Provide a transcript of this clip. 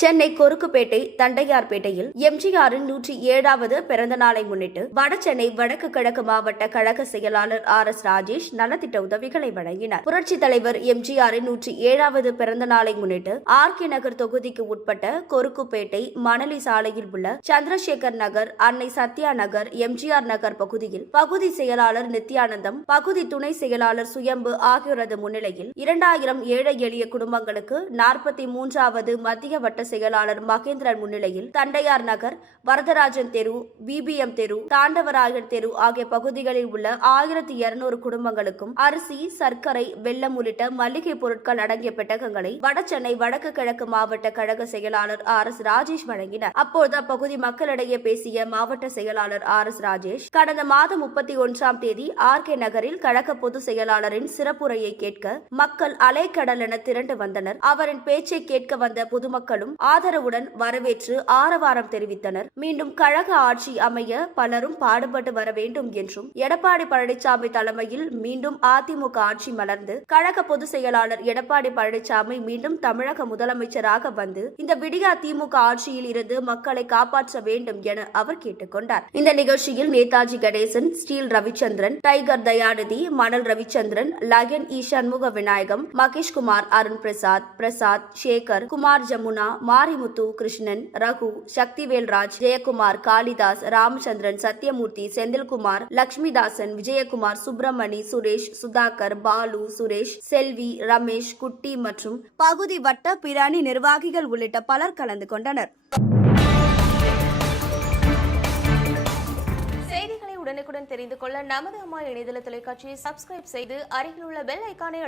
சென்னை கொருக்குப்பேட்டை தண்டையார்பேட்டையில் எம்ஜிஆரின் 107வது பிறந்த நாளை முன்னிட்டு வடசென்னை வடக்கு கிழக்கு மாவட்ட கழக செயலாளர் RS ராஜேஷ் நலத்திட்ட உதவிகளை வழங்கினார். புரட்சித் தலைவர் எம்ஜிஆரின் 107வது பிறந்த நாளை முன்னிட்டு RK நகர் தொகுதிக்கு உட்பட்ட கொருக்குப்பேட்டை மணலி சாலையில் உள்ள சந்திரசேகர் நகர், அன்னை சத்யா நகர், எம்ஜிஆர் நகர் பகுதியில் பகுதி செயலாளர் நித்யானந்தம், பகுதி துணை செயலாளர் சுயம்பு ஆகியோரது முன்னிலையில் 2000 ஏழை எளிய குடும்பங்களுக்கு 43வது மத்திய வட்ட செயலாளர் மகேந்திரன் முன்னிலையில் தண்டையார் நகர், வரதராஜன் தெரு, BBM தெரு, தாண்டவராயன் தெரு ஆகிய பகுதிகளில் உள்ள 1200 குடும்பங்களுக்கும் அரிசி, சர்க்கரை, வெல்லம் உள்ளிட்ட மளிகை பொருட்கள் அடங்கிய பெட்டகங்களை வடசென்னை வடக்கு கிழக்கு மாவட்ட கழக செயலாளர் RS ராஜேஷ் வழங்கினார். அப்போது அப்பகுதி மக்களிடையே பேசிய மாவட்ட செயலாளர் RS ராஜேஷ், கடந்த மாதம் 31ஆம் தேதி RK நகரில் கழக பொதுச் செயலாளரின் சிறப்புரையை கேட்க மக்கள் அலைக்கடல் என திரண்டு வந்தனர். அவரின் பேச்சை கேட்க வந்த பொதுமக்களும் ஆதரவுடன் வரவேற்று ஆரவாரம் தெரிவித்தனர். மீண்டும் கழக ஆட்சி அமைய பலரும் பாடுபட்டு வர வேண்டும் என்றும், எடப்பாடி பழனிசாமி தலைமையில் மீண்டும் அதிமுக ஆட்சி மலர்ந்து கழக பொதுச் செயலாளர் எடப்பாடி பழனிசாமி மீண்டும் தமிழக முதலமைச்சராக வந்து இந்த விடியா திமுக ஆட்சியில் இருந்து மக்களை காப்பாற்ற வேண்டும் என அவர் கேட்டுக்கொண்டார். இந்த நிகழ்ச்சியில் நேதாஜி கணேசன், ஸ்டீல் ரவிச்சந்திரன், டைகர் தயாநிதி, மணல் ரவிச்சந்திரன், லயன் சண்முக விநாயகம், மகேஷ்குமார், அருண் பிரசாத், சேகர், குமார், ஜமுனா, மாரிமுத்து, கிருஷ்ணன், ரகு, சக்திவேல்ராஜ், ஜெயக்குமார், காளிதாஸ், ராமச்சந்திரன், சத்யமூர்த்தி, செந்தில்குமார், லட்சுமிதாசன், விஜயகுமார், சுப்பிரமணி, சுரேஷ், சுதாகர், பாலு, சுரேஷ், செல்வி, ரமேஷ், குட்டி மற்றும் பகுதி வட்ட பிராணி நிர்வாகிகள் உள்ளிட்ட பலர் கலந்து கொண்டனர். செய்திகளை உடனுக்குடன் தெரிந்து கொள்ள நமது அம்மா இணையதள தொலைக்காட்சியை சப்ஸ்கிரைப் செய்து அருகில் உள்ள பெல் ஐகானை